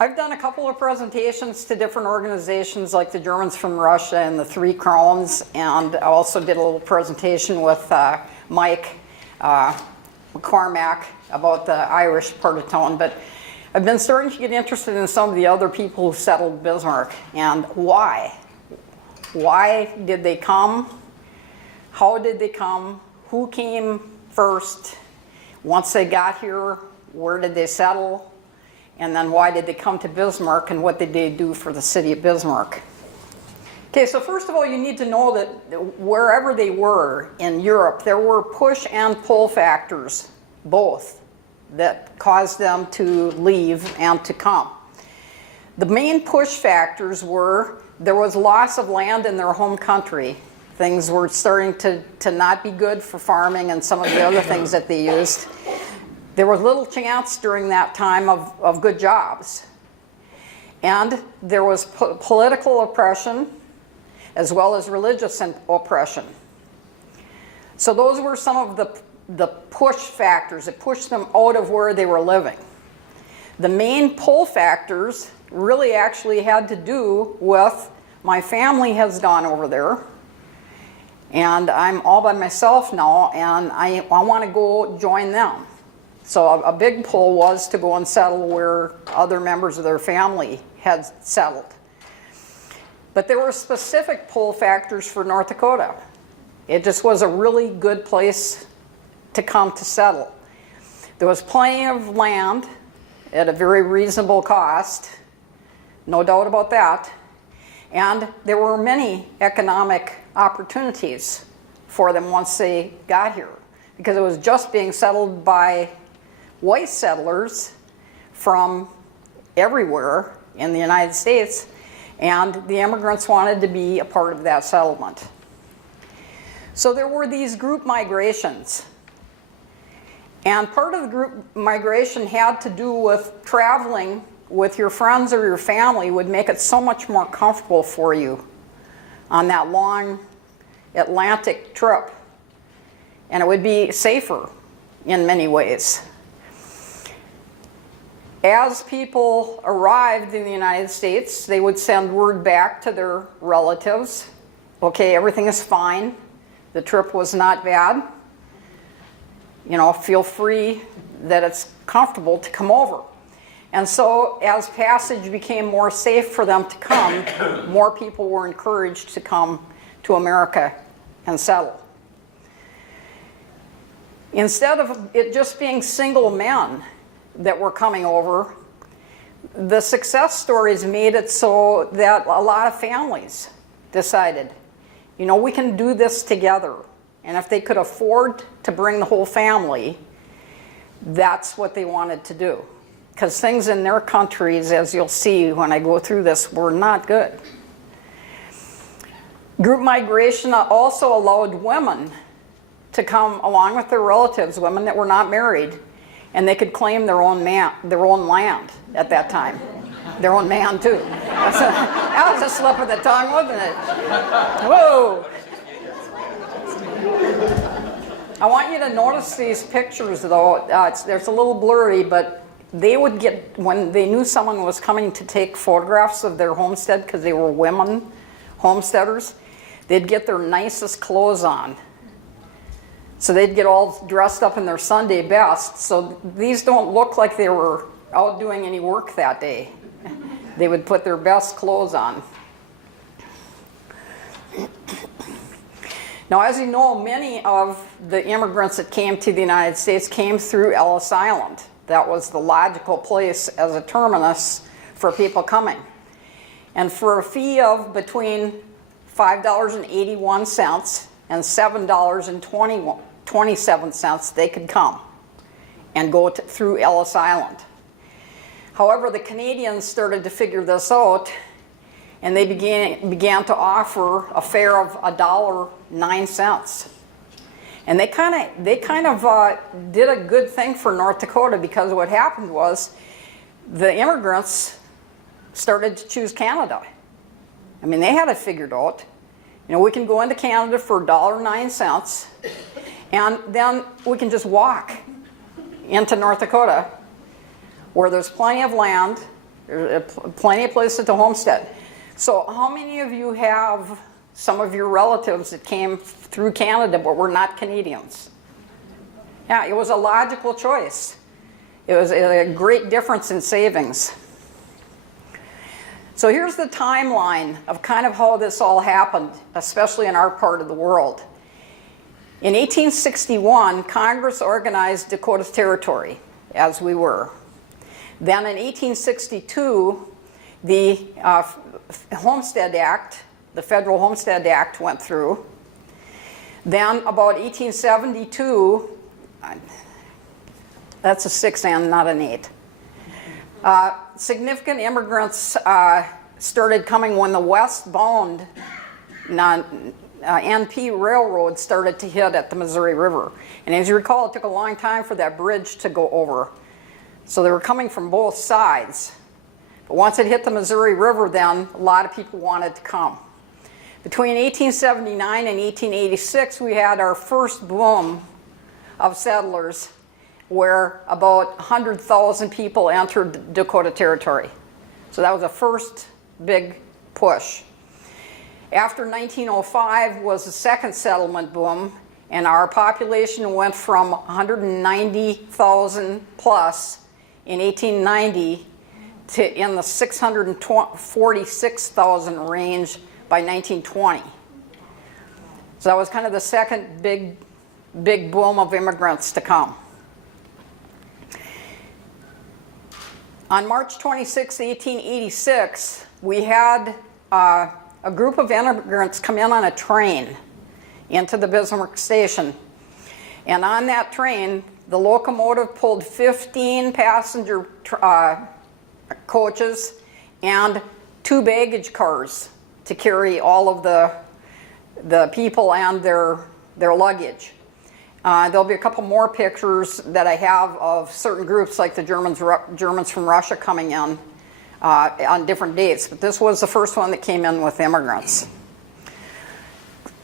I've done a couple of presentations to different organizations like the Germans from Russia and the Three Crowns, and I also did a little presentation with Mike McCormack about the Irish part of town. But I've been starting to get interested in some of the other people who settled Bismarck and why. Why did they come? How did they come? Who came first? Once they got here, where did they settle? And then why did they come to Bismarck, and what did they do for the city of Bismarck? Okay, so first of all, you need to know that wherever they were in Europe, there were push and pull factors, both, that caused them to leave and to come. The main push factors were there was loss of land in their home country. Things were starting to not be good for farming and some of the other things that they used. There was little chance during that time of good jobs. And there was political oppression as well as religious oppression. So those were some of the push factors that pushed them out of where they were living. The main pull factors really actually had to do with my family has gone over there and I'm all by myself now and I want to go join them. So a big pull was to go and settle where other members of their family had settled. But there were specific pull factors for North Dakota. It just was a really good place to come to settle. There was plenty of land at a very reasonable cost, no doubt about that. And there were many economic opportunities for them once they got here, because it was just being settled by white settlers from everywhere in the United States, and the immigrants wanted to be a part of that settlement. So there were these group migrations. And part of the group migration had to do with traveling with your friends or your family would make it so much more comfortable for you on that long Atlantic trip. And it would be safer in many ways. As people arrived in the United States, they would send word back to their relatives. Okay, everything is fine. The trip was not bad. You know, feel free that it's comfortable to come over. And so as passage became more safe for them to come, more people were encouraged to come to America and settle. Instead of it just being single men that were coming over, the success stories made it so that a lot of families decided, you know, we can do this together. And if they could afford to bring the whole family, that's what they wanted to do. Because things in their countries, as you'll see when I go through this, were not good. Group migration also allowed women to come along with their relatives, women that were not married, and they could claim their own land at that time. Their own man, too. That was a slip of the tongue, wasn't it? Whoa! I want you to notice these pictures, though. There's a little blurry, but they would get, when they knew someone was coming to take photographs of their homestead, because they were women homesteaders, they'd get their nicest clothes on. So they'd get all dressed up in their Sunday best. So these don't look like they were out doing any work that day. They would put their best clothes on. Now, as you know, many of the immigrants that came to the United States came through Ellis Island. That was the logical place as a terminus for people coming. And for a fee of between $5.81 and $7.27, they could come and go through Ellis Island. However, the Canadians started to figure this out, and they began to offer a fare of $1.09. And they kind of did a good thing for North Dakota, because what happened was the immigrants started to choose Canada. I mean, they had it figured out. You know, we can go into Canada for $1.09, and then we can just walk into North Dakota, where there's plenty of land, There's plenty of places to homestead. So how many of you have some of your relatives that came through Canada but were not Canadians? Yeah, it was a logical choice. It was a great difference in savings. So here's the timeline of kind of how this all happened, especially in our part of the world. In 1861, Congress organized Dakota Territory, as we were. Then in 1862, the Homestead Act, the Federal Homestead Act went through. Then about 1872, that's a 6 and not an 8. Significant immigrants started coming when the westbound NP Railroad started to hit at the Missouri River. And as you recall, it took a long time for that bridge to go over. So they were coming from both sides. But once it hit the Missouri River, then a lot of people wanted to come. Between 1879 and 1886, we had our first boom of settlers where about 100,000 people entered Dakota Territory. So that was the first big push. After 1905 was the second settlement boom, and our population went from 190,000 plus in 1890 to in the 646,000 range by 1920. So that was kind of the second big boom of immigrants to come. On March 26, 1886, we had a group of immigrants come in on a train into the Bismarck station. And on that train, the locomotive pulled 15 passenger coaches and 2 baggage cars to carry all of the people and their luggage. There'll be a couple more pictures that I have of certain groups like the Germans from Russia coming in on different dates, but this was the first one that came in with immigrants.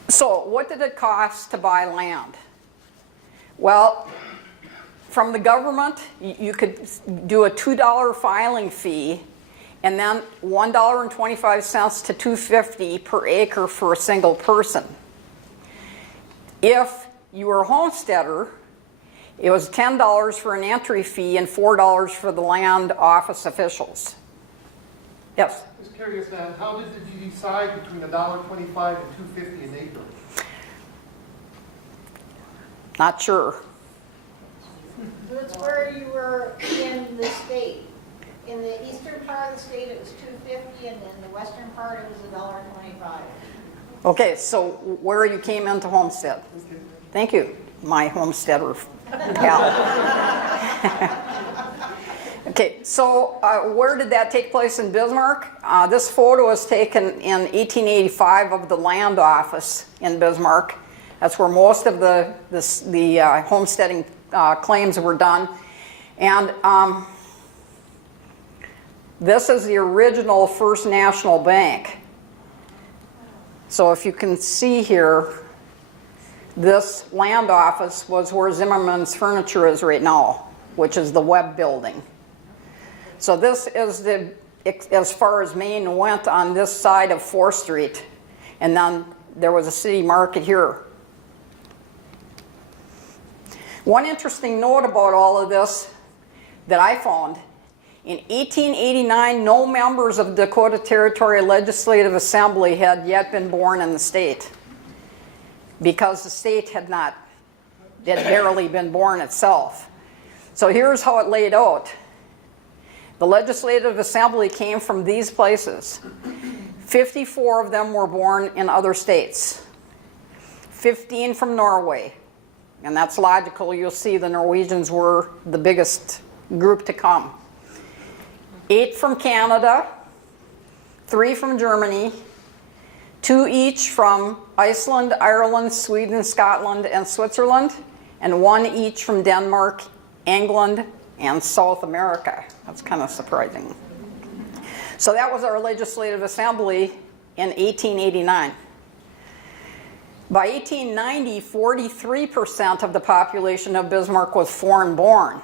So what did it cost to buy land? Well, from the government, you could do a $2 filing fee and then $1.25 to $2.50 per acre for a single person. If you were a homesteader, it was $10 for an entry fee and $4 for the land office officials. Yes? Just curious, man, how did you decide between $1.25 and $2.50 an acre? Not sure. That's where you were in the state. In the eastern part of the state, it was $2.50, and in the western part, it was $1.25. Okay, so where you came into Homestead? Thank you, my homesteader pal. Okay, so where did that take place in Bismarck? This photo was taken in 1885 of the land office in Bismarck. That's where most of the homesteading claims were done. And this is the original First National Bank. So if you can see here, this land office was where Zimmerman's Furniture is right now, which is the Webb building. So this is as far as Maine went on this side of 4th Street. And then there was a city market here. One interesting note about all of this that I found, in 1889, no members of the Dakota Territory Legislative Assembly had yet been born in the state because the state had barely been born itself. So here's how it laid out. The Legislative Assembly came from these places. 54 of them were born in other states. 15 from Norway. And that's logical. You'll see the Norwegians were the biggest group to come. 8 from Canada, 3 from Germany, 2 each from Iceland, Ireland, Sweden, Scotland, and Switzerland, and 1 each from Denmark, England, and South America. That's kind of surprising. So that was our Legislative Assembly in 1889. By 1890, 43% of the population of Bismarck was foreign born.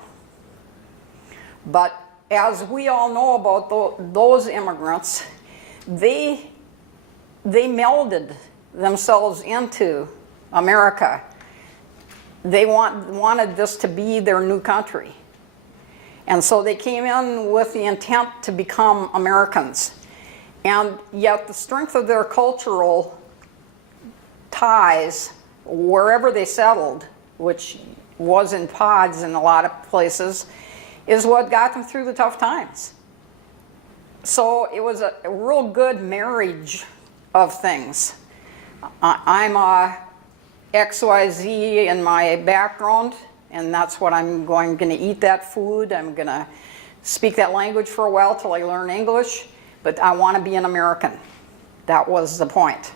But as we all know about those immigrants, they melded themselves into America. They wanted this to be their new country. And so they came in with the intent to become Americans. And yet the strength of their cultural ties, wherever they settled, which was in pods in a lot of places, is what got them through the tough times. So it was a real good marriage of things. I'm a XYZ in my background, and that's what I'm going to eat that food. I'm going to speak that language for a while till I learn English, but I want to be an American. That was the point.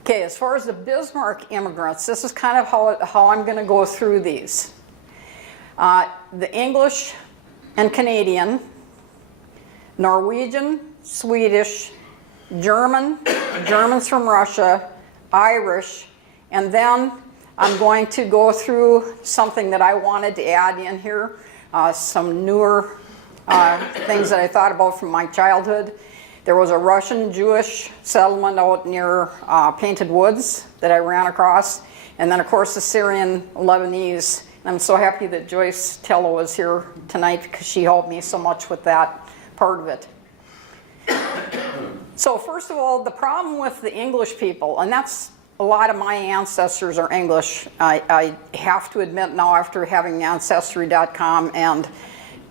Okay, as far as the Bismarck immigrants, this is kind of how I'm going to go through these. The English and Canadian, Norwegian, Swedish, Germans from Russia, Irish, and then I'm going to go through something that I wanted to add in here, some newer things that I thought about from my childhood. There was a Russian Jewish settlement out near Painted Woods that I ran across, and then of course the Syrian Lebanese. And I'm so happy that Joyce Tello was here tonight because she helped me so much with that part of it. So first of all, the problem with the English people, and that's a lot of my ancestors are English. I have to admit now, after having Ancestry.com and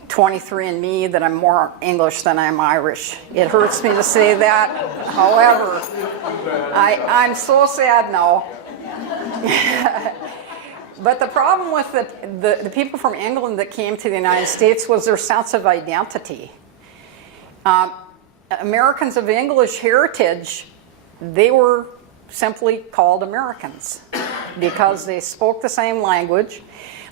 23andMe, that I'm more English than I'm Irish. It hurts me to say that. However, I'm so sad now. But the problem with the people from England that came to the United States was their sense of identity. Americans of English heritage, they were simply called Americans because they spoke the same language.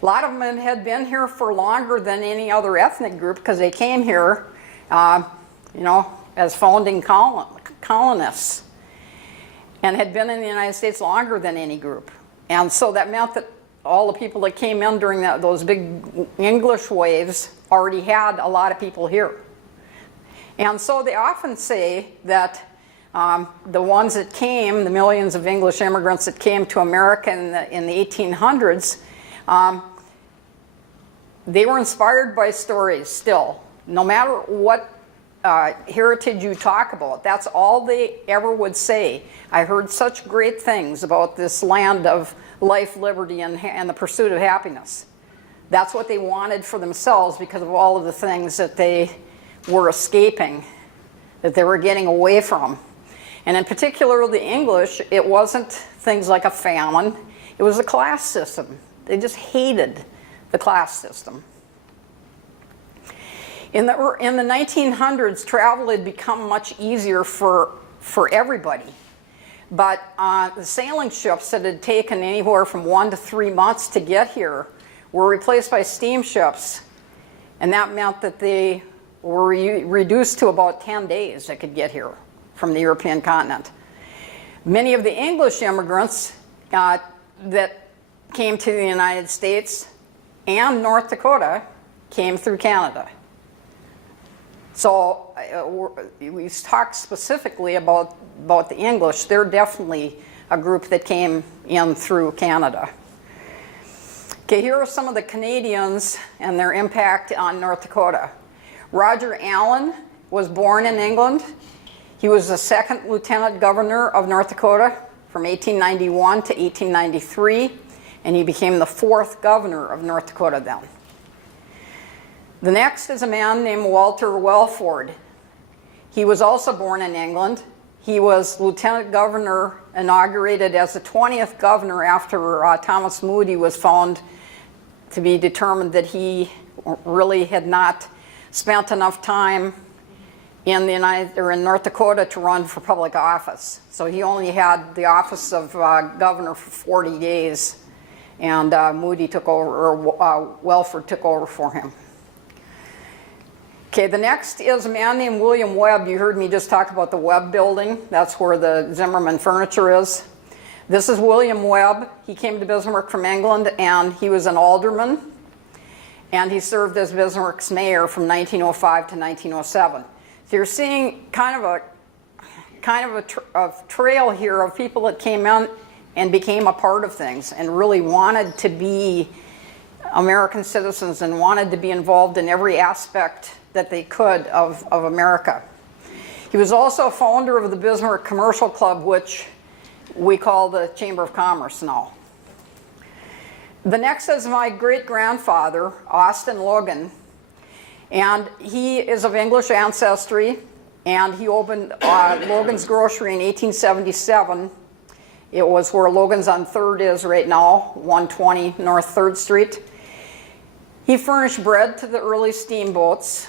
A lot of them had been here for longer than any other ethnic group because they came here, as founding colonists and had been in the United States longer than any group. And so that meant that all the people that came in during those big English waves already had a lot of people here. And so they often say that the ones that came, the millions of English immigrants that came to America in the 1800s, they were inspired by stories still. No matter what heritage you talk about, that's all they ever would say. I heard such great things about this land of life, liberty, and the pursuit of happiness. That's what they wanted for themselves because of all of the things that they were escaping, that they were getting away from. And in particular, the English, it wasn't things like a famine, it was a class system. They just hated the class system. In the 1900s, travel had become much easier for everybody. But the sailing ships that had taken anywhere from 1 to 3 months to get here were replaced by steamships. And that meant that they were reduced to about 10 days that could get here from the European continent. Many of the English immigrants that came to the United States and North Dakota came through Canada. So we talk specifically about the English. They're definitely a group that came in through Canada. Okay, here are some of the Canadians and their impact on North Dakota. Roger Allen was born in England. He was the second lieutenant governor of North Dakota from 1891 to 1893, and he became the fourth governor of North Dakota then. The next is a man named Walter Wellford. He was also born in England. He was lieutenant governor, inaugurated as the 20th governor after Thomas Moody was found to be determined that he really had not spent enough time in North Dakota to run for public office. So he only had the office of governor for 40 days, and Moody took over, or Wellford took over for him. Okay, the next is a man named William Webb. You heard me just talk about the Webb building. That's where the Zimmerman furniture is. This is William Webb. He came to Bismarck from England, and he was an alderman. and he served as Bismarck's mayor from 1905 to 1907. So you're seeing kind of a trail here of people that came in and became a part of things and really wanted to be American citizens and wanted to be involved in every aspect that they could of America. He was also a founder of the Bismarck Commercial Club, which we call the Chamber of Commerce now. The next is my great-grandfather, Austin Logan, and he is of English ancestry, and he opened Logan's Grocery in 1877. It was where Logan's on 3rd is right now, 120 North 3rd Street. He furnished bread to the early steamboats.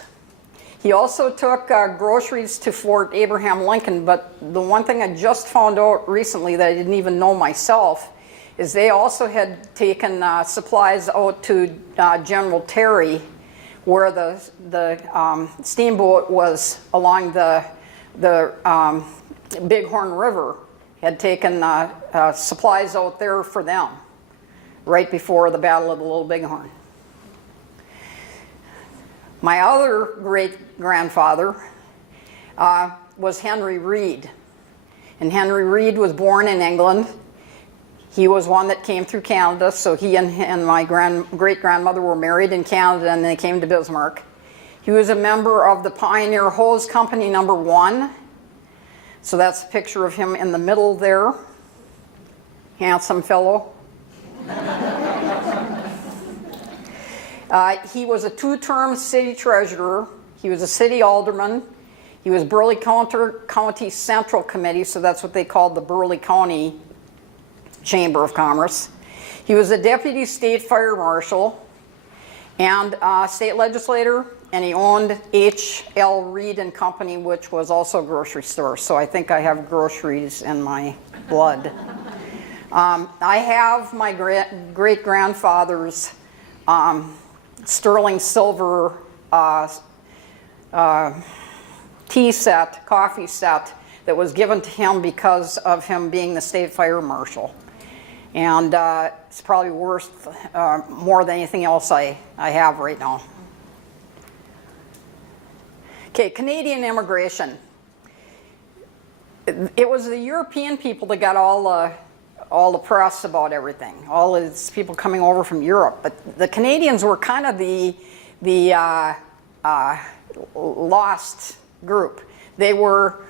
He also took groceries to Fort Abraham Lincoln, but the one thing I just found out recently that I didn't even know myself is they also had taken supplies out to General Terry, where the steamboat was along the Bighorn River, had taken supplies out there for them right before the Battle of the Little Bighorn. My other great-grandfather was Henry Reed. And Henry Reed was born in England. He was one that came through Canada, so he and my great-grandmother were married in Canada, and they came to Bismarck. He was a member of the Pioneer Hose Company No. 1. So that's a picture of him in the middle there. Handsome fellow. He was a 2-term city treasurer. He was a city alderman. He was Burleigh County Central Committee, so that's what they called the Burleigh County Chamber of Commerce. He was a deputy state fire marshal and state legislator, and he owned H.L. Reed and Company, which was also a grocery store. So I think I have groceries in my blood. I have my great-grandfather's sterling silver tea set, coffee set, that was given to him because of him being the state fire marshal. And it's probably worth more than anything else I have right now. Okay, Canadian immigration. It was the European people that got all the press about everything, all these people coming over from Europe. But the Canadians were kind of the lost group. They were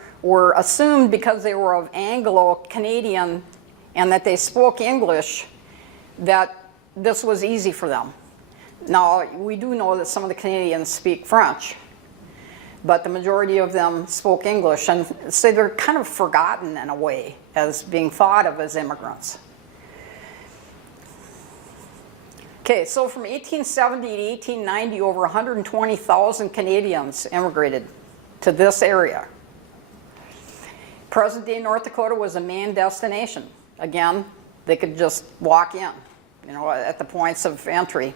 assumed because they were of Anglo-Canadian and that they spoke English, that this was easy for them. Now, we do know that some of the Canadians speak French, but the majority of them spoke English, and so they're kind of forgotten in a way as being thought of as immigrants. Okay, so from 1870 to 1890, over 120,000 Canadians immigrated to this area. Present-day North Dakota was the main destination. Again, they could just walk in, at the points of entry.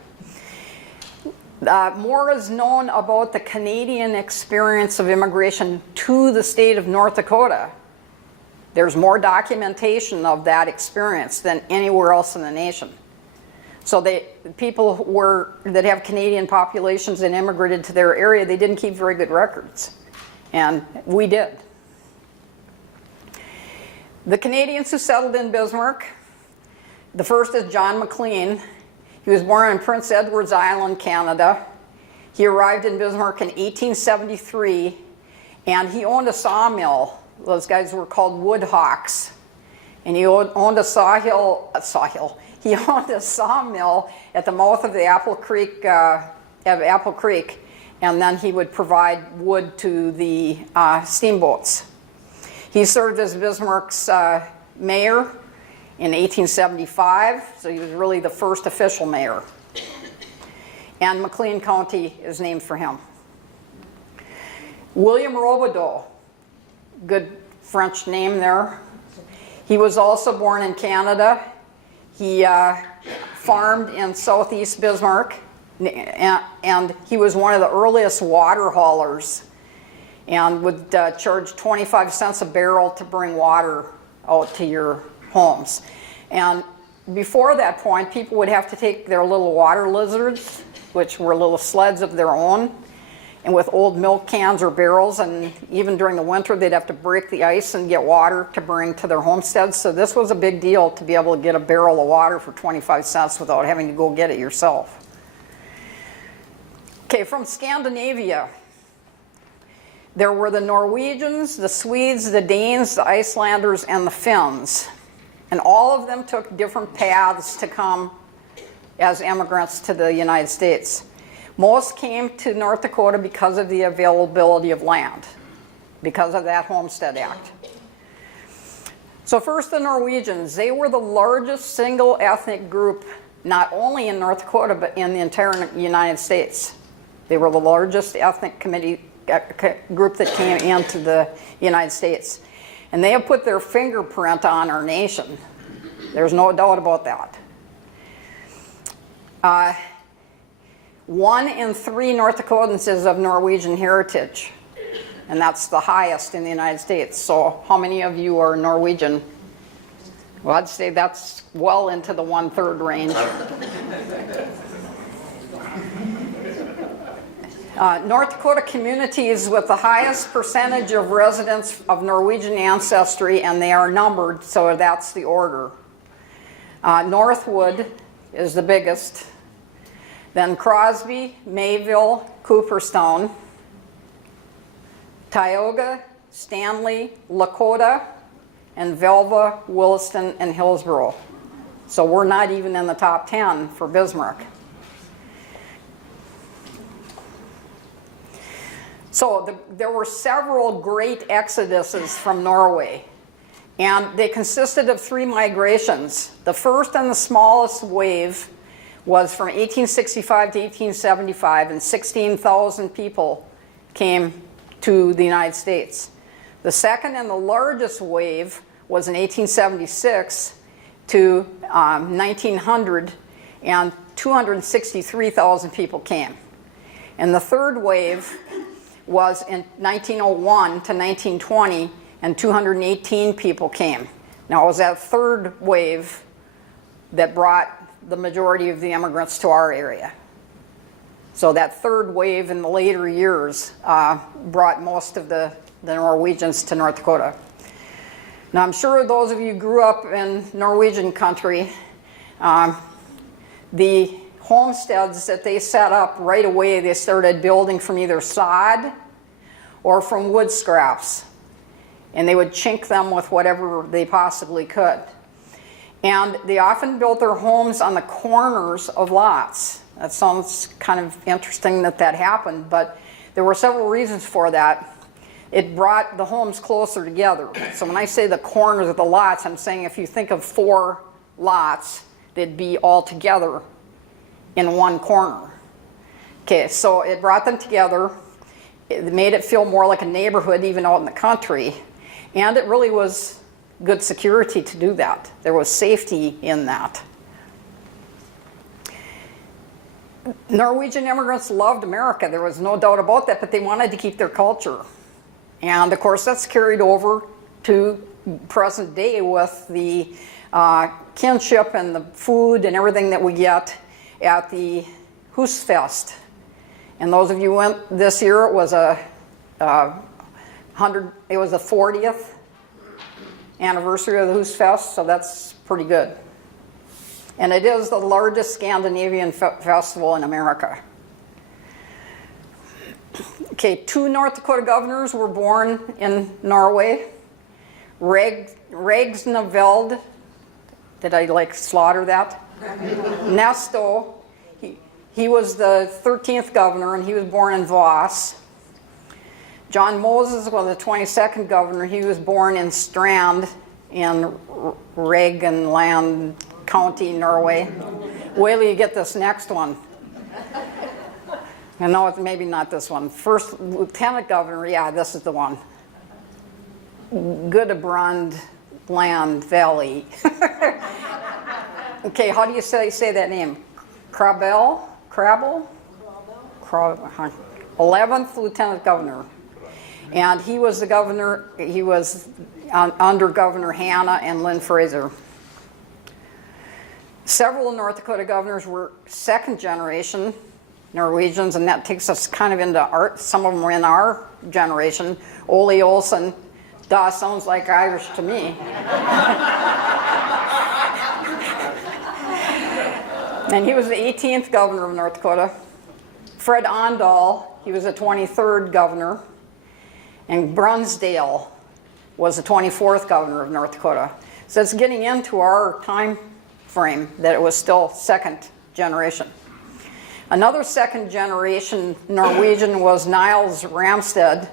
More is known about the Canadian experience of immigration to the state of North Dakota. There's more documentation of that experience than anywhere else in the nation. So people that have Canadian populations and immigrated to their area, they didn't keep very good records. And we did. The Canadians who settled in Bismarck, the first is John McLean. He was born on Prince Edward's Island, Canada. He arrived in Bismarck in 1873, and he owned a sawmill. Those guys were called woodhawks. And he owned a He owned a sawmill at the mouth of the Apple Creek, and then he would provide wood to the steamboats. He served as Bismarck's mayor in 1875, so he was really the first official mayor. And McLean County is named for him. William Robideau, good French name there. He was also born in Canada. He farmed in southeast Bismarck, and he was one of the earliest water haulers and would charge 25 cents a barrel to bring water out to your homes. And before that point, people would have to take their little water lizards, which were little sleds of their own, and with old milk cans or barrels, and even during the winter, they'd have to break the ice and get water to bring to their homesteads. So this was a big deal to be able to get a barrel of water for 25 cents without having to go get it yourself. Okay, from Scandinavia, there were the Norwegians, the Swedes, the Danes, the Icelanders, and the Finns. And all of them took different paths to come as immigrants to the United States. Most came to North Dakota because of the availability of land, because of that Homestead Act. So first, the Norwegians. They were the largest single ethnic group, not only in North Dakota, but in the entire United States. They were the largest ethnic group that came into the United States. And they have put their fingerprint on our nation. There's no doubt about that. 1 in 3 North Dakotans is of Norwegian heritage, and that's the highest in the United States. So how many of you are Norwegian? Well, I'd say that's well into the 1/3 range. North Dakota communities with the highest percentage of residents of Norwegian ancestry, and they are numbered, so that's the order. Northwood is the biggest. Then Crosby, Mayville, Cooperstown, Tioga, Stanley, Lakota, and Velva, Williston, and Hillsborough. So we're not even in the top 10 for Bismarck. So there were several great exoduses from Norway, and they consisted of 3 migrations. The first and the smallest wave was from 1865 to 1875, and 16,000 people came to the United States. The second and the largest wave was in 1876 to 1900, and 263,000 people came. And the third wave was in 1901 to 1920, and 218 people came. Now, it was that third wave that brought the majority of the immigrants to our area. So that third wave in the later years brought most of the Norwegians to North Dakota. Now, I'm sure those of you who grew up in Norwegian country, the homesteads that they set up right away, they started building from either sod or from wood scraps. And they would chink them with whatever they possibly could. And they often built their homes on the corners of lots. That sounds kind of interesting that that happened, but there were several reasons for that. It brought the homes closer together. So when I say the corners of the lots, I'm saying if you think of 4 lots, they'd be all together in one corner. Okay, so it brought them together. It made it feel more like a neighborhood even out in the country. And it really was good security to do that. There was safety in that. Norwegian immigrants loved America. There was no doubt about that, but they wanted to keep their culture. And of course, that's carried over to present day with the kinship and the food and everything that we get at the Husfest. And those of you who went this year, it was the 40th anniversary of the Husfest, so that's pretty good. And it is the largest Scandinavian festival in America. Okay, 2 North Dakota governors were born in Norway. Regsneveld, did I slaughter that? Nesto, he was the 13th governor, and he was born in Voss. John Moses was the 22nd governor. He was born in Strand in Regenland County, Norway. Wait till you get this next one. I know it's maybe not this one. First lieutenant governor, yeah, this is the one. Gudbrand Land Valley. Okay, how do you say that name? Crabble? 11th lieutenant governor. And he was the governor, he was under Governor Hanna and Lynn Fraser. Several North Dakota governors were second generation Norwegians, and that takes us kind of into some of them were in our generation. Ole Olsen, sounds like Irish to me. And he was the 18th governor of North Dakota. Fred Ondahl, he was the 23rd governor. And Brunsdale was the 24th governor of North Dakota. So it's getting into our time frame that it was still second generation. Another second generation Norwegian was Niels Ramstad,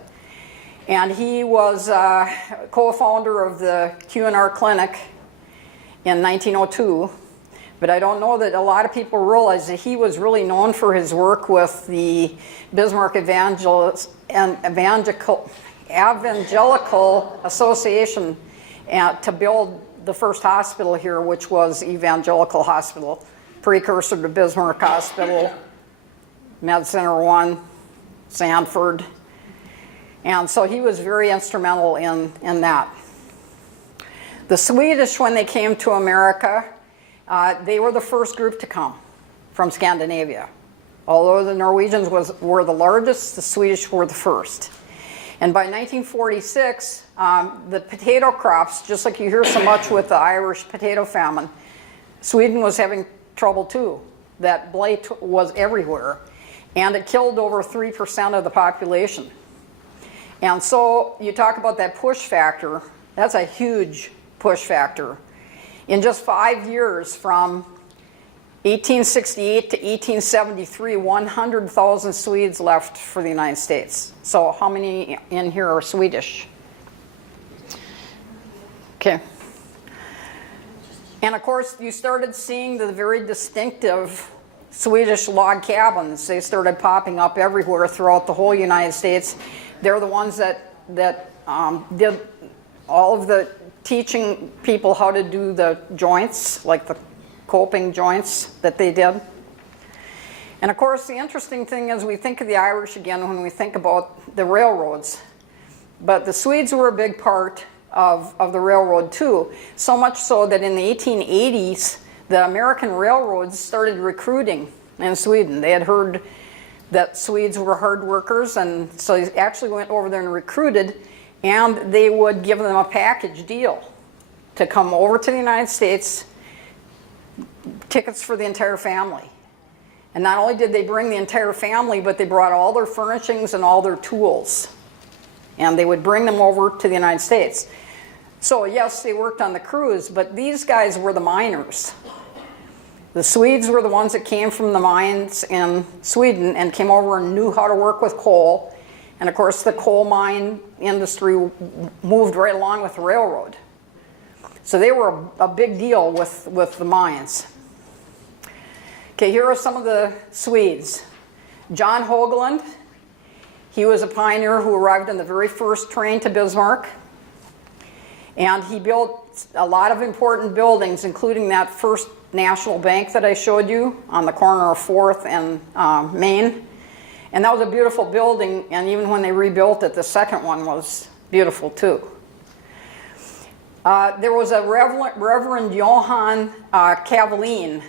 and he was co-founder of the Q&R Clinic in 1902. But I don't know that a lot of people realize that he was really known for his work with the Bismarck Evangelical Association to build the first hospital here, which was Evangelical Hospital, precursor to Bismarck Hospital, Med Center 1, Sanford. And so he was very instrumental in that. The Swedish, when they came to America, they were the first group to come from Scandinavia. Although the Norwegians were the largest, the Swedish were the first. And by 1946, the potato crops, just like you hear so much with the Irish potato famine, Sweden was having trouble too. That blight was everywhere. And it killed over 3% of the population. And so you talk about that push factor, that's a huge push factor. In just 5 years, from 1868 to 1873, 100,000 Swedes left for the United States. So how many in here are Swedish? Okay. And of course, you started seeing the very distinctive Swedish log cabins. They started popping up everywhere throughout the whole United States. They're the ones that did all of the teaching people how to do the joints, like the coping joints that they did. And of course, the interesting thing is we think of the Irish again when we think about the railroads. But the Swedes were a big part of the railroad too. So much so that in the 1880s, the American railroads started recruiting in Sweden. They had heard that Swedes were hard workers, and so they actually went over there and recruited, and they would give them a package deal to come over to the United States, tickets for the entire family. And not only did they bring the entire family, but they brought all their furnishings and all their tools. And they would bring them over to the United States. So yes, they worked on the cruise, but these guys were the miners. The Swedes were the ones that came from the mines in Sweden and came over and knew how to work with coal. And of course, the coal mine industry moved right along with the railroad. So they were a big deal with the mines. Okay, here are some of the Swedes. John Hoagland, he was a pioneer who arrived on the very first train to Bismarck. And he built a lot of important buildings, including that first National Bank that I showed you on the corner of 4th and Main. And that was a beautiful building, and even when they rebuilt it, the second one was beautiful too. There was a Reverend Johann Kavelin,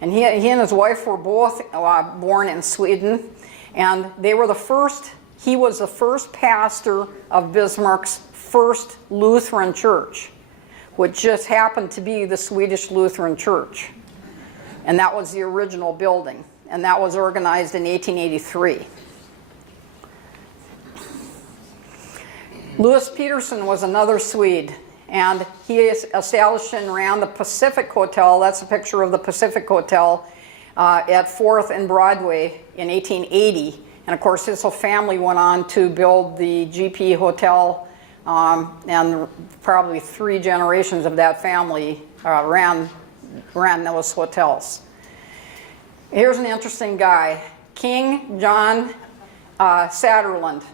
and he and his wife were both born in Sweden, and they were the first, he was the first pastor of Bismarck's first Lutheran church, which just happened to be the Swedish Lutheran Church. And that was the original building, and that was organized in 1883. Louis Peterson was another Swede, and he established and ran the Pacific Hotel. That's a picture of the Pacific Hotel at 4th and Broadway in 1880. And of course, his whole family went on to build the GP Hotel, and probably 3 generations of that family ran those hotels. Here's an interesting guy, King John Satterlund.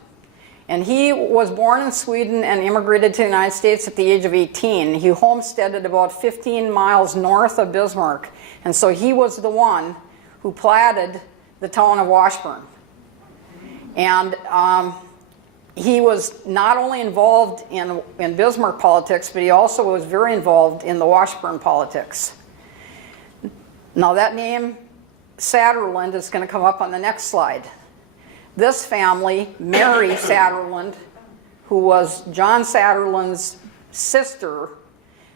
And he was born in Sweden and immigrated to the United States at the age of 18. He homesteaded about 15 miles north of Bismarck. And so he was the one who platted the town of Washburn. And he was not only involved in Bismarck politics, but he also was very involved in the Washburn politics. Now that name, Satterland, is going to come up on the next slide. This family, Mary Satterland, who was John Satterland's sister,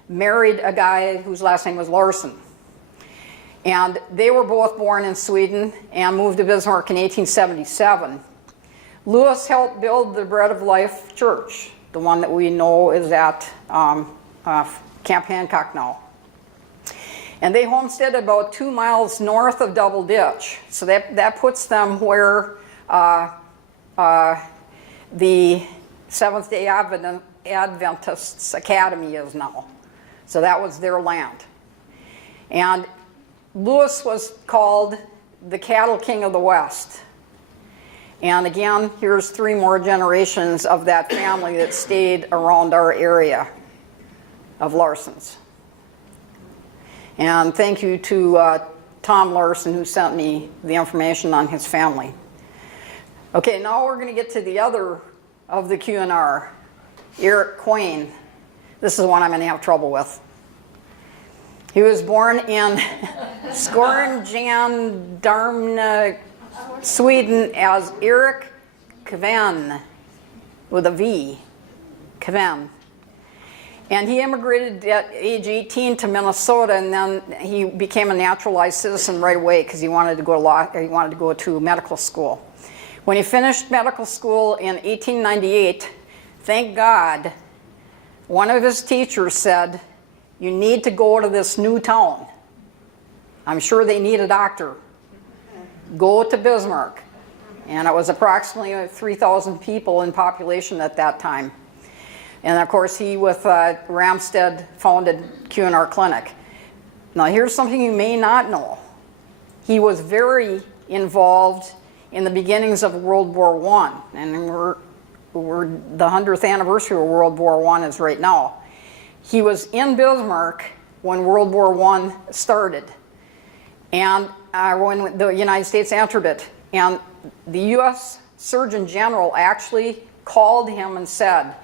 married a guy whose last name was Larson. And they were both born in Sweden and moved to Bismarck in 1877. Lewis helped build the Bread of Life Church, the one that we know is at Camp Hancock now. And they homesteaded about 2 miles north of Double Ditch. So that puts them where the Seventh-day Adventists Academy is now. So that was their land. And Lewis was called the Cattle King of the West. And again, here's 3 more generations of that family that stayed around our area of Larsons. And thank you to Tom Larson, who sent me the information on his family. Okay, now we're going to get to the other of the Q&R, Eric Quain. This is one I'm going to have trouble with. He was born in Skornjandarmna, Sweden, as Eric Kven, with a V, Kven. And he immigrated at age 18 to Minnesota, and then he became a naturalized citizen right away because he wanted to go to medical school. When he finished medical school in 1898, thank God, one of his teachers said, "You need to go to this new town. I'm sure they need a doctor. Go to Bismarck." And it was approximately 3,000 people in population at that time. And of course, he with Ramstead founded Q&R Clinic. Now here's something you may not know. He was very involved in the beginnings of World War I. And we're the 100th anniversary of World War I is right now. He was in Bismarck when World War I started, and when the United States entered it. And the U.S. Surgeon General actually called him and said,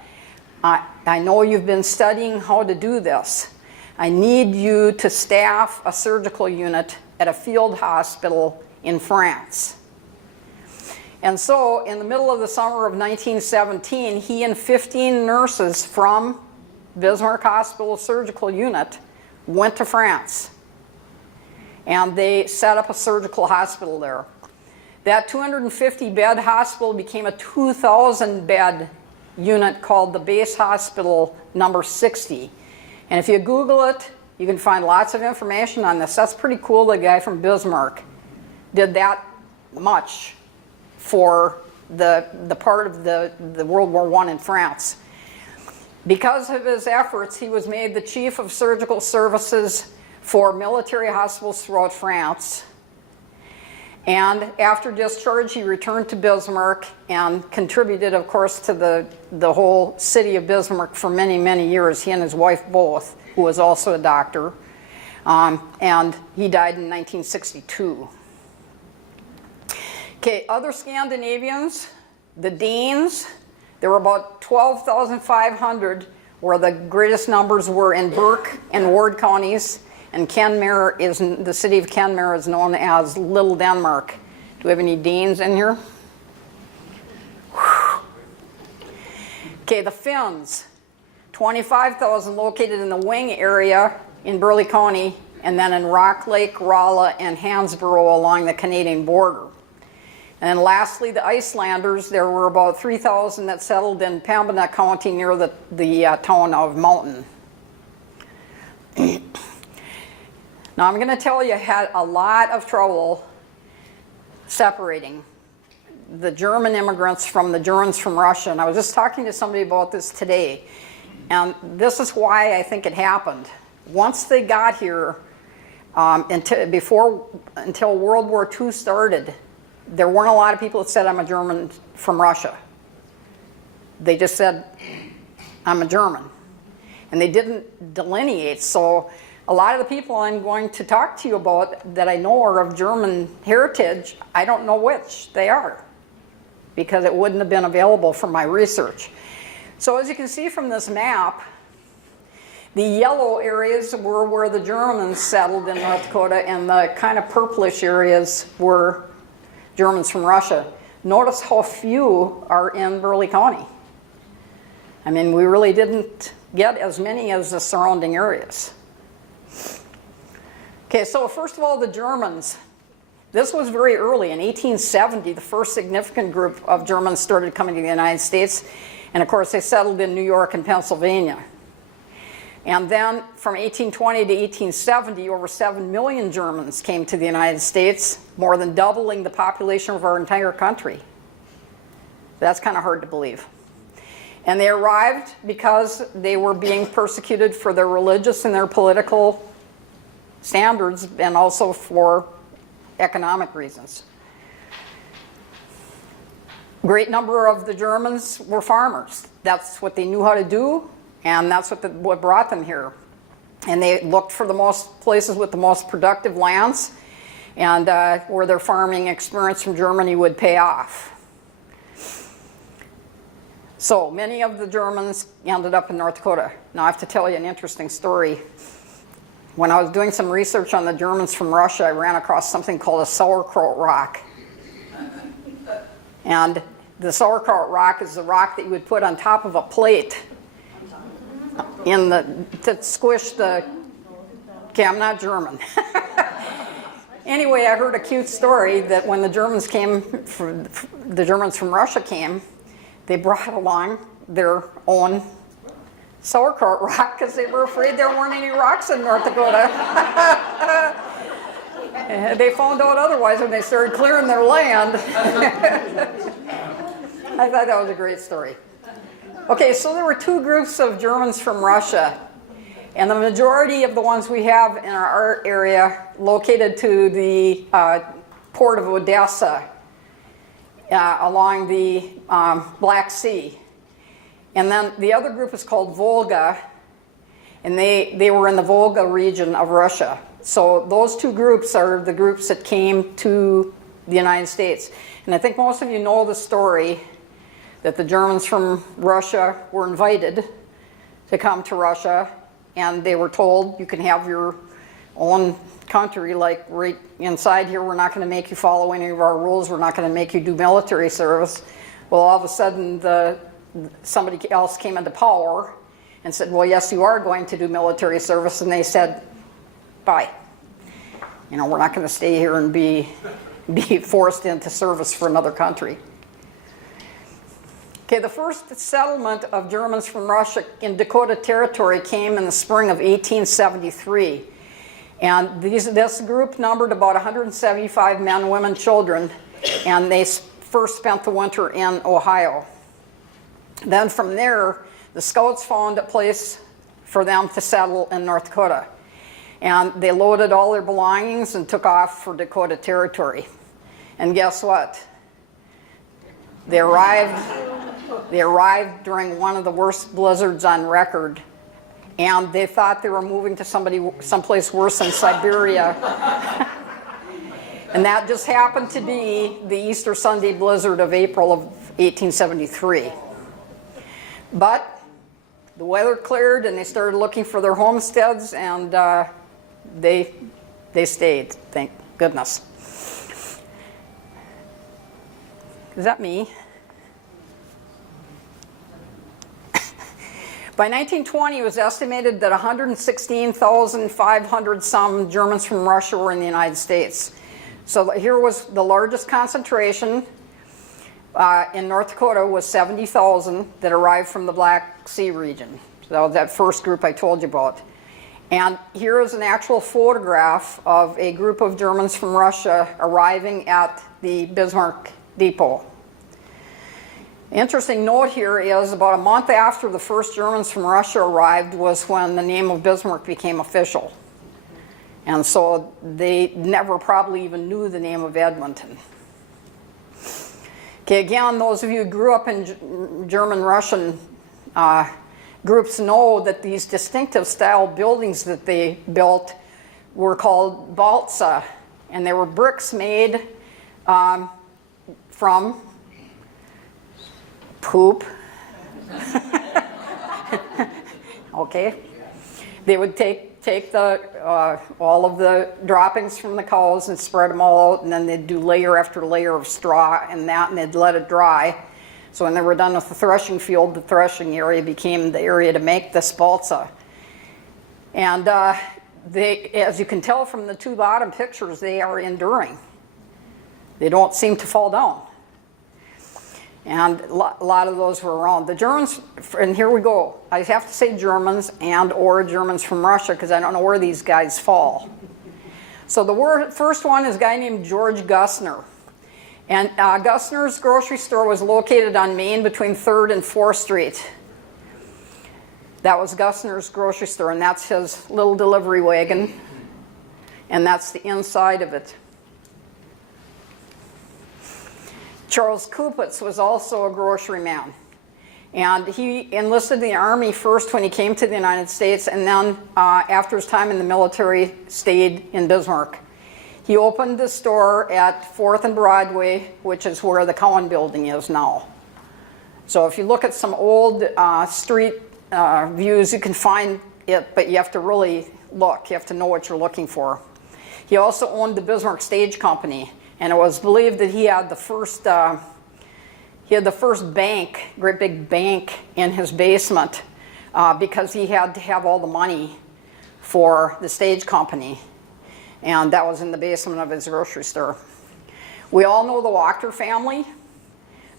I know you've been studying how to do this. I need you to staff a surgical unit at a field hospital in France. And so, in the middle of the summer of 1917, he and 15 nurses from Bismarck Hospital Surgical Unit went to France. And they set up a surgical hospital there. That 250-bed hospital became a 2,000-bed unit called the Base Hospital number 60. And if you Google it, you can find lots of information on this. That's pretty cool. The guy from Bismarck did that much for the part of the World War I in France. Because of his efforts, he was made the chief of surgical services for military hospitals throughout France. And after discharge, he returned to Bismarck and contributed, of course, to the whole city of Bismarck for many, many years. He and his wife both, who was also a doctor. And he died in 1962. Okay, other Scandinavians, the Danes, there were about 12,500, where the greatest numbers were in Burke and Ward counties. And Kenmare the city of Kenmare is known as Little Denmark. Do we have any Danes in here? Okay, the Finns, 25,000 located in the Wing area in Burleigh County, and then in Rock Lake, Rolla, and Hansborough along the Canadian border. And then lastly, the Icelanders, there were about 3,000 that settled in Pembina County near the town of Mountain. Now I'm going to tell you, I had a lot of trouble separating the German immigrants from the Germans from Russia. And I was just talking to somebody about this today. And this is why I think it happened. Once they got here, until World War II started, there weren't a lot of people that said, "I'm a German from Russia." They just said, "I'm a German." And they didn't delineate. So a lot of the people I'm going to talk to you about that I know are of German heritage, I don't know which they are, because it wouldn't have been available for my research. So as you can see from this map, The yellow areas were where the Germans settled in North Dakota, and the kind of purplish areas were Germans from Russia. Notice how few are in Burley County. I mean, we really didn't get as many as the surrounding areas. Okay, so first of all, the Germans. This was very early. In 1870, the first significant group of Germans started coming to the United States. And of course, they settled in New York and Pennsylvania. And then from 1820 to 1870, over 7 million Germans came to the United States, more than doubling the population of our entire country. That's kind of hard to believe. And they arrived because they were being persecuted for their religious and their political standards, and also for economic reasons. Great number of the Germans were farmers. That's what they knew how to do, and that's what brought them here. And they looked for the most places with the most productive lands, and where their farming experience from Germany would pay off. So many of the Germans ended up in North Dakota. Now I have to tell you an interesting story. When I was doing some research on the Germans from Russia, I ran across something called a sauerkraut rock. And the sauerkraut rock is the rock that you would put on top of a plate to squish the... Okay, I'm not German. Anyway, I heard a cute story that when the Germans from Russia came, they brought along their own sauerkraut rock because they were afraid there weren't any rocks in North Dakota. They found out otherwise when they started clearing their land. I thought that was a great story. Okay, so there were two groups of Germans from Russia, and the majority of the ones we have in our area located to the port of Odessa along the Black Sea. And then the other group is called Volga, and they were in the Volga region of Russia. So those two groups are the groups that came to the United States. And I think most of you know the story that the Germans from Russia were invited to come to Russia, and they were told you can have your own country, like right inside here. We're not going to make you follow any of our rules. We're not going to make you do military service. Well, all of a sudden, somebody else came into power and said, well, yes, you are going to do military service. And they said, bye. You know, we're not going to stay here and be forced into service for another country. Okay, the first settlement of Germans from Russia in Dakota Territory came in the spring of 1873. And this group numbered about 175 men, women, children, and they first spent the winter in Ohio. Then from there, the Scouts found a place for them to settle in North Dakota. And they loaded all their belongings and took off for Dakota Territory. And guess what? They arrived during one of the worst blizzards on record. And they thought they were moving to someplace worse than Siberia. And that just happened to be the Easter Sunday blizzard of April of 1873. But the weather cleared and they started looking for their homesteads, and they stayed, thank goodness. Is that me? By 1920, it was estimated that 116,500 some Germans from Russia were in the United States. So here was the largest concentration in North Dakota was 70,000 that arrived from the Black Sea region. So that was that first group I told you about. And here is an actual photograph of a group of Germans from Russia arriving at the Bismarck depot. Interesting note here is about a month after the first Germans from Russia arrived was when the name of Bismarck became official. And so they never probably even knew the name of Edmonton. Okay, again, those of you who grew up in German-Russian groups know that these distinctive style buildings that they built were called balsa, and they were bricks made from poop. Okay. They would take all of the droppings from the cows and spread them all out, and then they'd do layer after layer of straw and they'd let it dry. So when they were done with the threshing field, the threshing area became the area to make the spalza. And as you can tell from the two bottom pictures, they are enduring. They don't seem to fall down. And a lot of those were around. The Germans, and here we go. I have to say Germans and or Germans from Russia because I don't know where these guys fall. So the first one is a guy named George Gussner. And Gussner's grocery store was located on Main between 3rd and 4th Street. That was Gussner's grocery store, and that's his little delivery wagon. And that's the inside of it. Charles Kupitz was also a grocery man. And he enlisted in the Army first when he came to the United States, and then after his time in the military, stayed in Bismarck. He opened the store at 4th and Broadway, which is where the Cowan Building is now. So if you look at some old street views, you can find it, but you have to really look. You have to know what you're looking for. He also owned the Bismarck Stage Company. And it was believed that he had the first bank, great big bank, in his basement because he had to have all the money for the stage company, and that was in the basement of his grocery store. We all know the Wachter family.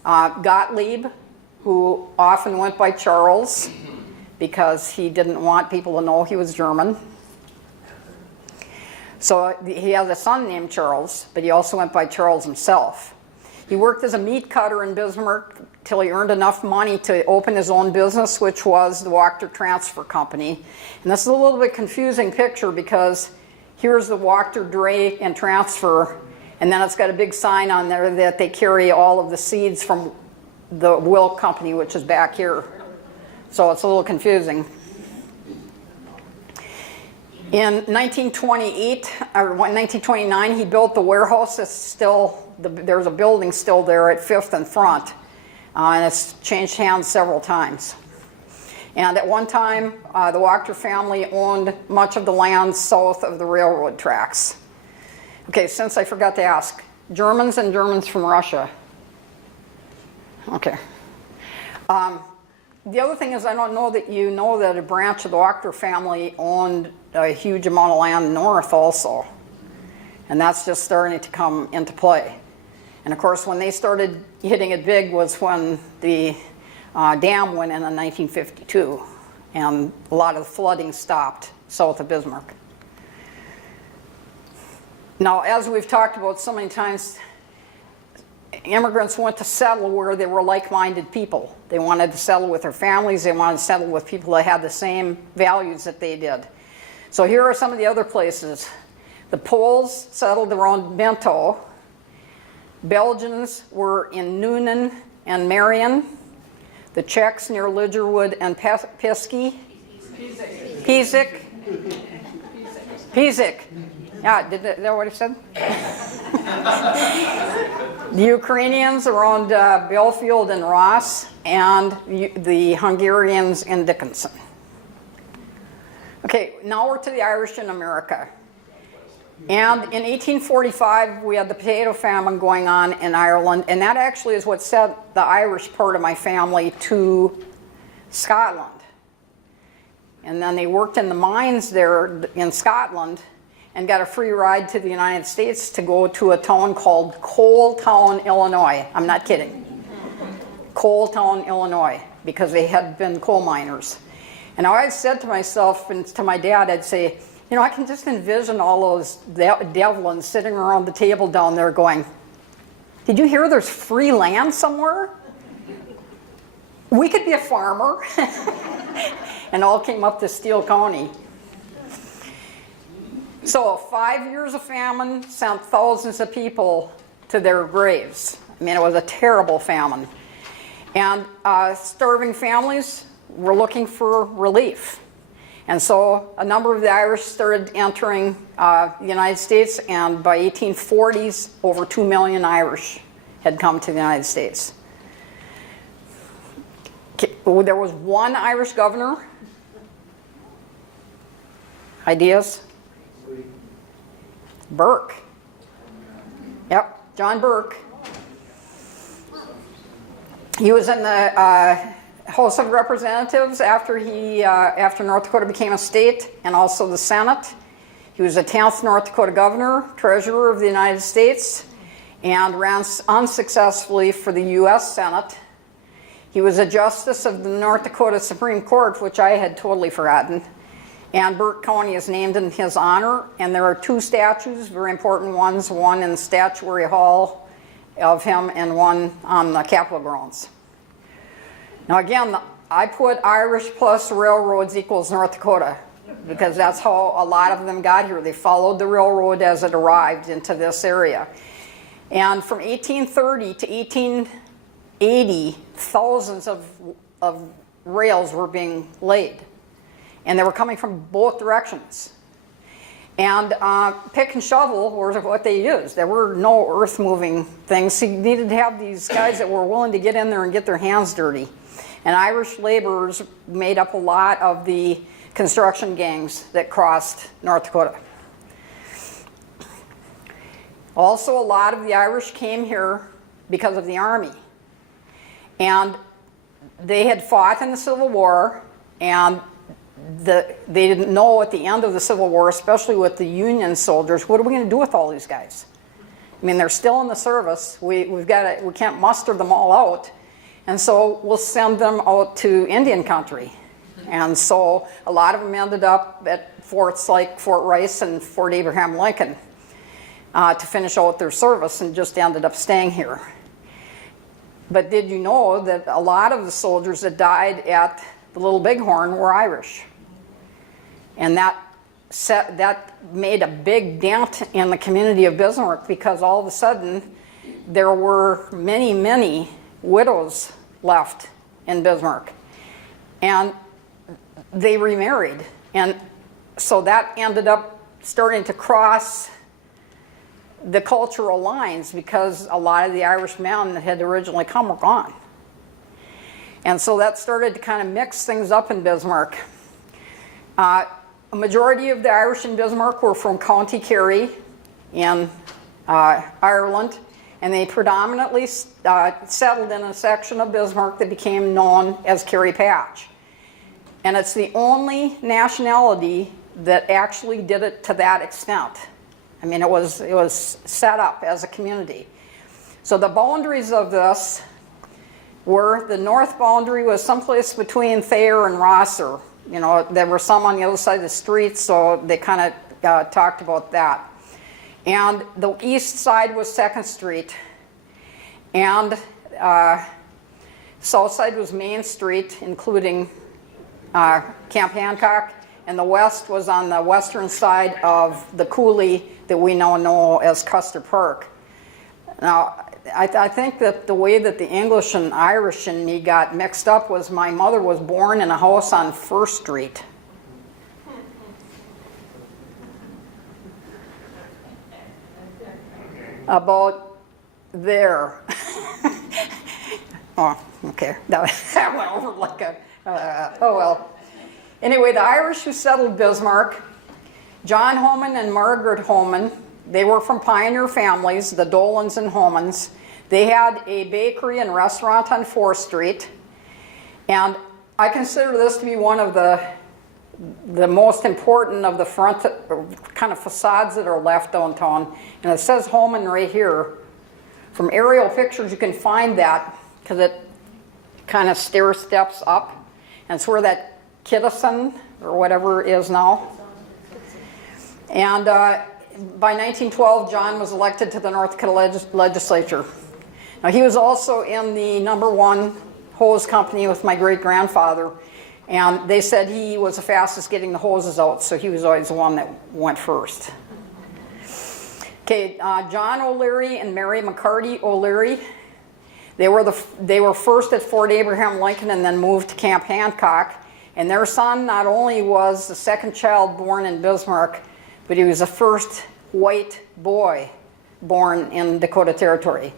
Gottlieb, who often went by Charles because he didn't want people to know he was German. So he has a son named Charles, but he also went by Charles himself. He worked as a meat cutter in Bismarck till he earned enough money to open his own business, which was the Wachter Transfer Company. And this is a little bit confusing picture because here's the Wachter Dray and Transfer, and then it's got a big sign on there that they carry all of the seeds from the Wilk Company, which is back here. So it's a little confusing. In 1928 or 1929, he built the warehouse. It's still there's a building still there at 5th and Front, and it's changed hands several times. And at one time, the Wachter family owned much of the land south of the railroad tracks. Okay, since I forgot to ask, Germans and Germans from Russia. Okay. The other thing is, I don't know that you know that a branch of the Wachter family owned a huge amount of land north also. And that's just starting to come into play. And of course, when they started hitting it big was when the dam went in 1952. And a lot of the flooding stopped south of Bismarck. Now, as we've talked about so many times, immigrants went to settle where they were like-minded people. They wanted to settle with their families. They wanted to settle with people that had the same values that they did. So here are some of the other places. The Poles settled around Bento. Belgians were in Noonan and Marion. The Czechs near Lidgerwood and Pisky. Pizik. Yeah, is that what he said? The Ukrainians around Belfield and Ross, and the Hungarians in Dickinson. Okay, now we're to the Irish in America. And in 1845, we had the potato famine going on in Ireland, and that actually is what sent the Irish part of my family to Scotland. And then they worked in the mines there in Scotland and got a free ride to the United States to go to a town called Coal Town, Illinois. I'm not kidding. Coal Town, Illinois, because they had been coal miners. And I said to myself and to my dad, I'd say, you know, I can just envision all those devlins sitting around the table down there going, did you hear there's free land somewhere? We could be a farmer. And all came up to Steele County. So 5 years of famine sent thousands of people to their graves. I mean, it was a terrible famine. And starving families were looking for relief. And so a number of the Irish started entering the United States, and by 1840s, over 2 million Irish had come to the United States. There was one Irish governor. Ideas? Burke. Yep, John Burke. He was in the House of Representatives after North Dakota became a state, and also the Senate. He was the 10th North Dakota governor, treasurer of the United States, and ran unsuccessfully for the U.S. Senate. He was a justice of the North Dakota Supreme Court, which I had totally forgotten. And Burke County is named in his honor, and there are 2 statues, very important ones, one in the Statuary Hall of him and one on the Capitol grounds. Now again, I put Irish plus railroads equals North Dakota, because that's how a lot of them got here. They followed the railroad as it arrived into this area. And from 1830 to 1880, thousands of rails were being laid. And they were coming from both directions. And pick and shovel were what they used. There were no earth-moving things. So you needed to have these guys that were willing to get in there and get their hands dirty. And Irish laborers made up a lot of the construction gangs that crossed North Dakota. Also, a lot of the Irish came here because of the army. And they had fought in the Civil War, and they didn't know at the end of the Civil War, especially with the Union soldiers, what are we going to do with all these guys? I mean, they're still in the service. We can't muster them all out. And so we'll send them out to Indian country. And so a lot of them ended up at forts like Fort Rice and Fort Abraham Lincoln to finish out their service, and just ended up staying here. But did you know that a lot of the soldiers that died at the Little Bighorn were Irish? And that made a big dent in the community of Bismarck, because all of a sudden there were many, many widows left in Bismarck. And they remarried. And so that ended up starting to cross the cultural lines, because a lot of the Irish men that had originally come were gone. And so that started to kind of mix things up in Bismarck. A majority of the Irish in Bismarck were from County Kerry in Ireland, and they predominantly settled in a section of Bismarck that became known as Kerry Patch. And it's the only nationality that actually did it to that extent. I mean, it was set up as a community. So the boundaries of this were, the north boundary was someplace between Thayer and Rosser. You know, there were some on the other side of the street, so they kind of talked about that. And the east side was 2nd Street. And south side was Main Street, including Camp Hancock. And the west was on the western side of the coulee that we now know as Custer Park. Now, I think that the way that the English and Irish in me got mixed up was my mother was born in a house on 1st Street. About there. Oh, okay. That went over like a, oh well. Anyway, the Irish who settled Bismarck, John Homan and Margaret Homan, they were from pioneer families, the Dolans and Homans. They had a bakery and restaurant on 4th Street. And I consider this to be one of the most important of the front kind of facades that are left downtown. And it says Homan right here. From aerial pictures you can find that, because it kind of stair steps up. And it's where that Kittison, or whatever it is now. And by 1912, John was elected to the North Dakota legislature. Now, he was also in the #1 hose company with my great-grandfather, and they said he was the fastest getting the hoses out, so he was always the one that went first. Okay, John O'Leary and Mary McCarty O'Leary, they were first at Fort Abraham Lincoln and then moved to Camp Hancock. And their son not only was the 2nd child born in Bismarck, but he was the first white boy born in Dakota Territory.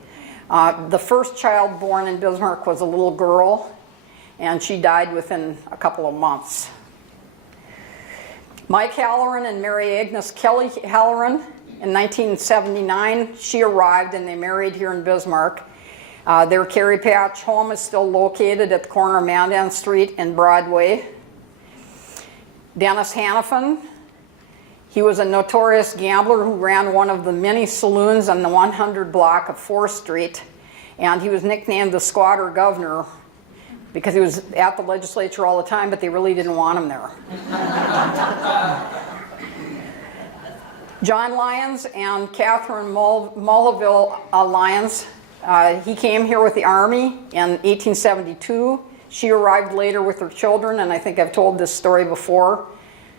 The first child born in Bismarck was a little girl, and she died within a couple of months. Mike Halloran and Mary Agnes Kelly Halloran in 1979. She arrived and they married here in Bismarck. Their Carrie Patch home is still located at the corner of Mandan Street and Broadway. Dennis Hannafin, he was a notorious gambler who ran one of the many saloons on the 100 block of 4th Street, and he was nicknamed the Squatter Governor because he was at the legislature all the time, but they really didn't want him there. John Lyons and Catherine Mullaville Lyons, he came here with the Army in 1872. She arrived later with her children, and I think I've told this story before.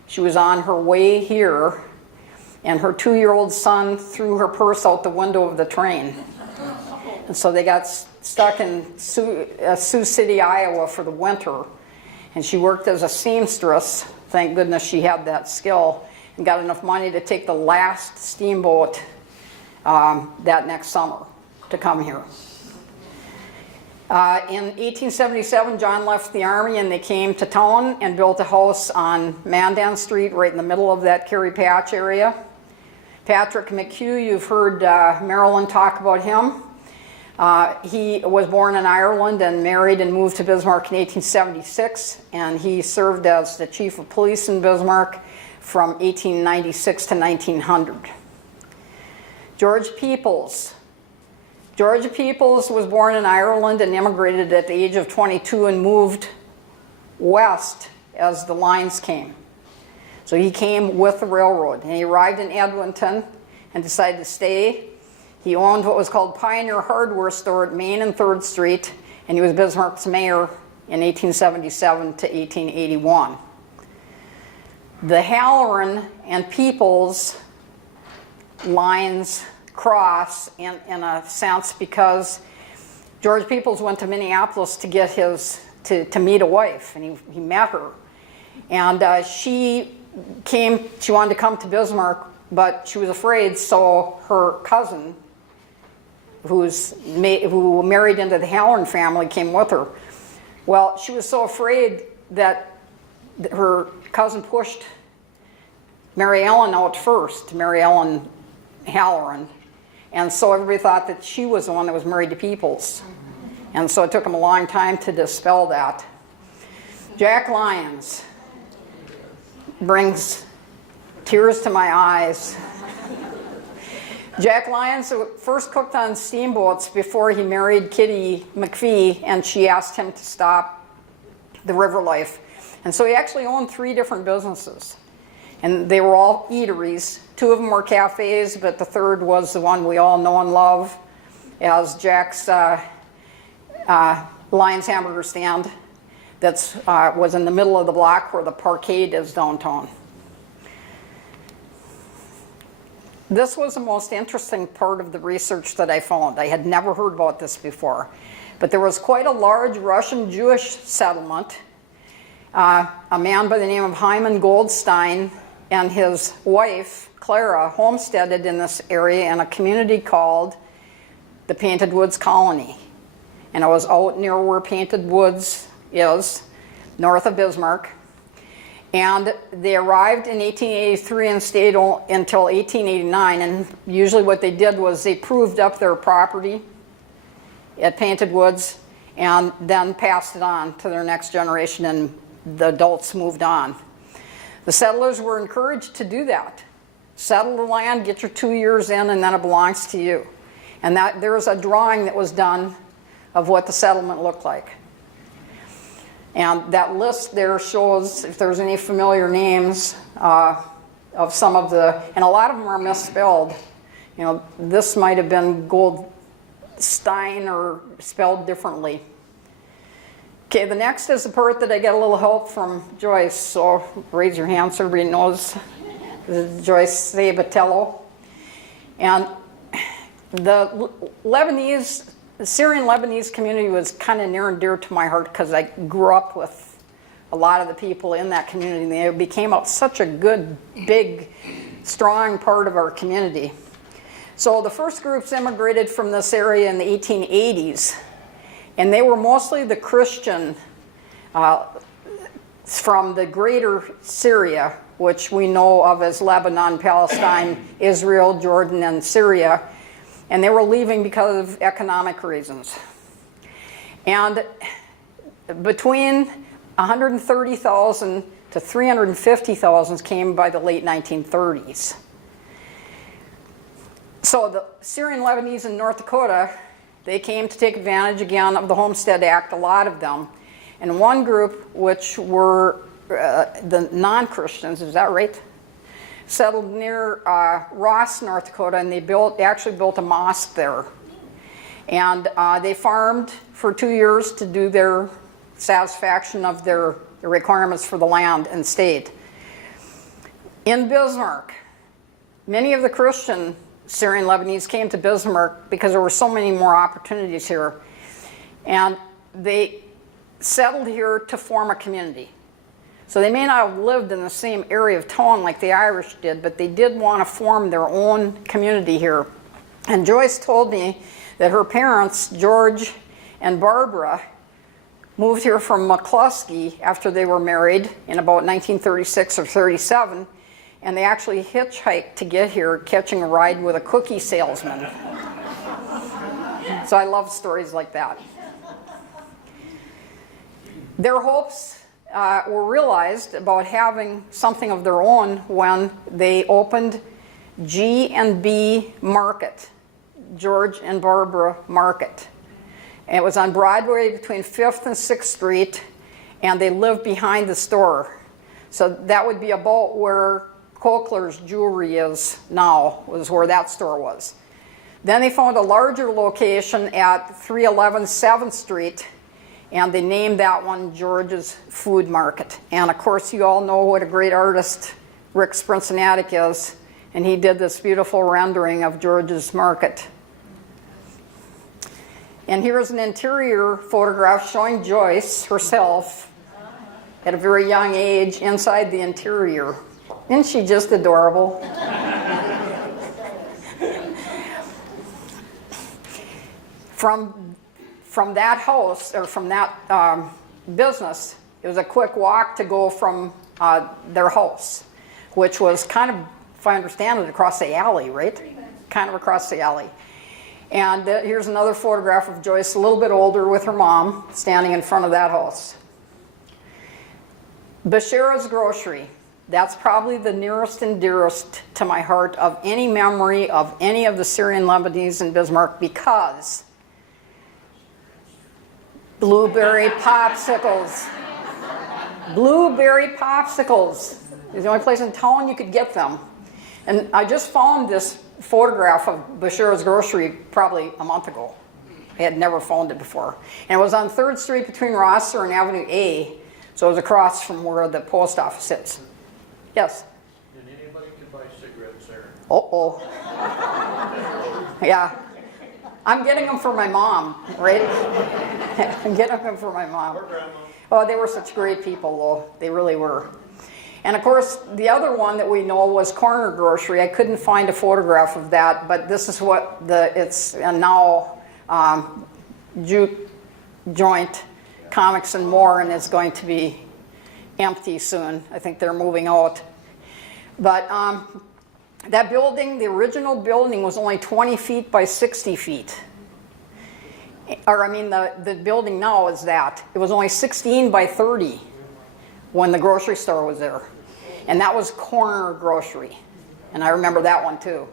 She was on her way here, and her 2-year-old son threw her purse out the window of the train. And so they got stuck in Sioux City, Iowa for the winter. And she worked as a seamstress. Thank goodness she had that skill, and got enough money to take the last steamboat that next summer to come here. In 1877, John left the Army and they came to town and built a house on Mandan Street, right in the middle of that Carrie Patch area. Patrick McHugh, you've heard Marilyn talk about him. He was born in Ireland and married and moved to Bismarck in 1876, and he served as the chief of police in Bismarck from 1896 to 1900. George Peoples. George Peoples was born in Ireland and immigrated at the age of 22 and moved west as the lines came. So he came with the railroad, and he arrived in Edmonton and decided to stay. He owned what was called Pioneer Hardware Store at Main and 3rd Street, and he was Bismarck's mayor in 1877 to 1881. The Halloran and Peoples lines cross in a sense because George Peoples went to Minneapolis to get to meet a wife, and he met her. And she wanted to come to Bismarck, but she was afraid, so her cousin, who married into the Halloran family, came with her. Well, she was so afraid that her cousin pushed Mary Ellen out first, Mary Ellen Halloran, and so everybody thought that she was the one that was married to Peoples. And so it took him a long time to dispel that. Jack Lyons brings tears to my eyes. Jack Lyons first cooked on steamboats before he married Kitty McPhee, and she asked him to stop the river life. And so he actually owned 3 different businesses. And they were all eateries. 2 of them were cafes, but the 3rd was the one we all know and love as Jack's Lyons Hamburger Stand that was in the middle of the block where the Parkade is downtown. This was the most interesting part of the research that I found. I had never heard about this before. But there was quite a large Russian Jewish settlement. A man by the name of Hyman Goldstein and his wife, Clara, homesteaded in this area in a community called the Painted Woods Colony. And it was out near where Painted Woods is, north of Bismarck. And they arrived in 1883 and stayed until 1889. And usually what they did was they proved up their property at Painted Woods and then passed it on to their next generation, and the adults moved on. The settlers were encouraged to do that. Settle the land, get your 2 years in, and then it belongs to you. And that there's a drawing that was done of what the settlement looked like. And that list there shows if there's any familiar names of some of the, and a lot of them are misspelled. You know, this might have been Goldstein or spelled differently. Okay, the next is the part that I get a little help from Joyce, so raise your hand so everybody knows. This is Joyce Sabatello. And the Syrian Lebanese community was kind of near and dear to my heart because I grew up with a lot of the people in that community. And they became such a good, big, strong part of our community. So the first groups immigrated from this area in the 1880s. And they were mostly the Christian from the greater Syria, which we know of as Lebanon, Palestine, Israel, Jordan, and Syria, and they were leaving because of economic reasons. And between 130,000 to 350,000 came by the late 1930s. So the Syrian Lebanese in North Dakota, they came to take advantage again of the Homestead Act, a lot of them. And one group, which were the non-Christians, is that right? Settled near Ross, North Dakota, and they actually built a mosque there. And they farmed for 2 years to do their satisfaction of their requirements for the land and stayed. In Bismarck, many of the Christian Syrian Lebanese came to Bismarck because there were so many more opportunities here. And they settled here to form a community. So they may not have lived in the same area of town like the Irish did, but they did want to form their own community here. And Joyce told me that her parents, George and Barbara, moved here from McCluskey after they were married in about 1936 or 37, and they actually hitchhiked to get here, catching a ride with a cookie salesman. So I love stories like that. Their hopes were realized about having something of their own when they opened G&B Market, George and Barbara Market. And it was on Broadway between 5th and 6th Street, and they lived behind the store. So that would be about where Cochler's Jewelry is now, was where that store was. Then they found a larger location at 311 7th Street, and they named that one George's Food Market. And of course, you all know what a great artist Rick Sprinsanatic is, and he did this beautiful rendering of George's Market. And here's an interior photograph showing Joyce herself at a very young age inside the interior. Isn't she just adorable? From that house, or from that business, it was a quick walk to go from their house, which was kind of, if I understand it, across the alley, right? Kind of across the alley. And here's another photograph of Joyce, a little bit older, with her mom, standing in front of that house. Bashira's Grocery. That's probably the nearest and dearest to my heart of any memory of any of the Syrian Lebanese in Bismarck, because blueberry popsicles. Blueberry popsicles. It's the only place in town you could get them. And I just found this photograph of Bashira's Grocery probably a month ago. I had never found it before. And it was on 3rd Street between Rosser and Avenue A, so it was across from where the post office is. Yes? And anybody can buy cigarettes there. Uh-oh. Yeah. I'm getting them for my mom, right? I'm getting them for my mom. Or grandma. Oh, they were such great people, though. They really were. And of course, the other one that we know was Corner Grocery. I couldn't find a photograph of that, but this is what it's now Juke Joint Comics and More, and it's going to be empty soon. I think they're moving out. But that building, the original building, was only 20 feet by 60 feet. Or I mean, the building now is that. It was only 16 by 30 when the grocery store was there. And that was Corner Grocery. And I remember that one too.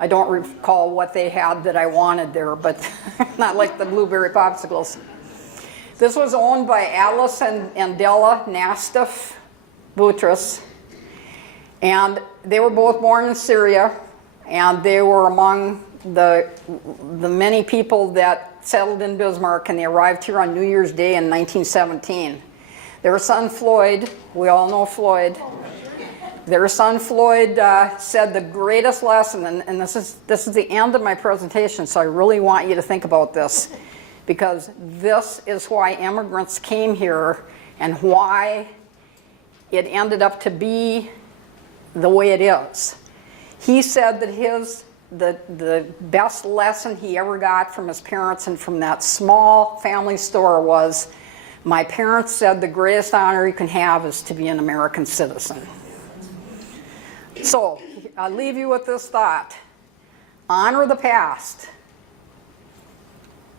I don't recall what they had that I wanted there, but not like the blueberry popsicles. This was owned by Alice and Della Nastiff Boutros. And they were both born in Syria, and they were among the many people that settled in Bismarck, and they arrived here on New Year's Day in 1917. Their son Floyd, we all know Floyd, their son Floyd said the greatest lesson, and this is the end of my presentation, so I really want you to think about this, because this is why immigrants came here and why it ended up to be the way it is. He said that the best lesson he ever got from his parents and from that small family store was My parents said the greatest honor you can have is to be an American citizen. So, I'll leave you with this thought. Honor the past.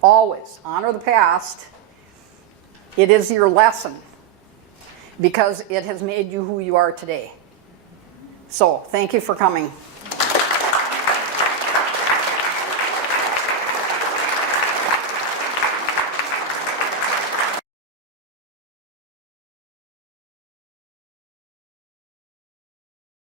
Always honor the past. It is your lesson because it has made you who you are today. So, thank you for coming.